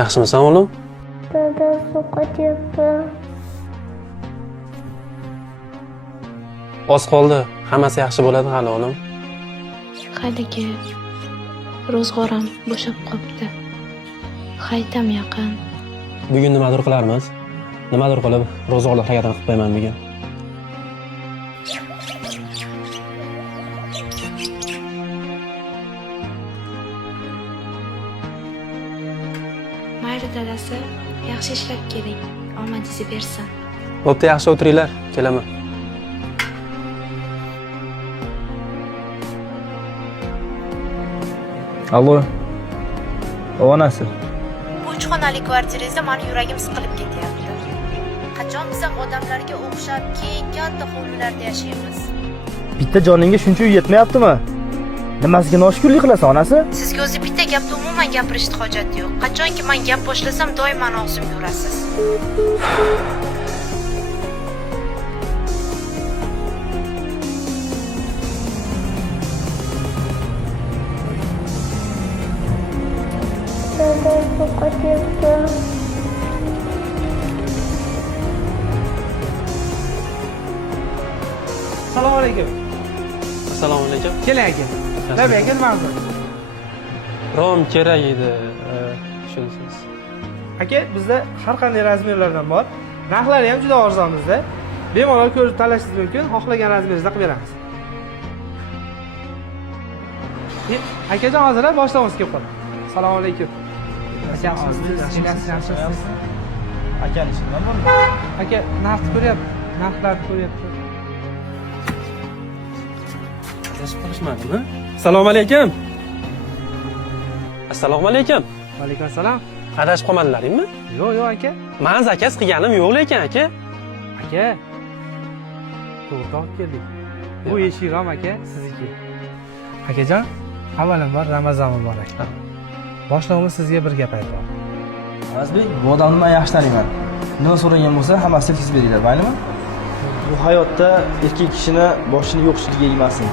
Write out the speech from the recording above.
Yaxshimisan o'g'lim? Dada sovqotyapti. Oz qoldi. Hammasi yaxshi bo'ladi hali o'g'lim. Haligi ro'zg'orim bo'shab qopti. Haytam yaqin. Bugun nimadir qilarmiz. Nimadir qilib ro'zg'orlar harakatini qilib qo'yaman bugun. Mayli dadasi, yaxshi ishlab keling. Omadingizni bersin. Bo'pti, yaxshi o'tiringlar. Kelaman. Allo. Onasi. Bu 3 xonali kvartirangizda meni yuragim siqilib ketyapti. Qachon biz ham odamlarga o'xshab keng katta hovlilarda yashaymiz? Bitta joningga shuncha uy yetmayaptimi? Nimasiga noshukrlik qilasan, onasi? Sizga o'zi bitta gapni umuman gapirishni hojati yo'q. Qachonki men gap boshlasam, doim meni og'zimga urasiz. Dada sovqotyapti. Assalomu alaykum. Assalomu alaykum. Keling aka. Nima ekan manzur? Rom kerak edi. Tushunsiz. Aka, bizda har qanday razmerlardan bor. Narxlari ham juda arzon bizda. Bemalol ko'rib tanlashingiz mumkin. Xohlagan razmeringizda qilib beramiz. Akajon, hozir boshlamamiz kelib qoldi. Assalomu alaykum. Aka, Akani ishidan bormi? aka, narxni ko'ryapti. Narxlarni ko'ryapti. Adashib qolishmadimi? Assalomu alaykum. Assalomu alaykum. Va alaykum assalom. Adashib qolmadilaringmi? Yo'q, aka. Men zakaz qilganim yo'q lekin aka. Aka. To'g'ri topib keldik. Bu eshik rom aka, sizniki. Akajon, avvalambor Ramazon muborak. Boshlig'imiz sizga bir gap aytmoqchi. Azbek, bu odamni men yaxshi taniyman. Nima so'ragan bo'lsa, hammasini yetkazib beringlar, maylimi? Bu hayotda erkak kishini boshini yo'qchilikka egmasin.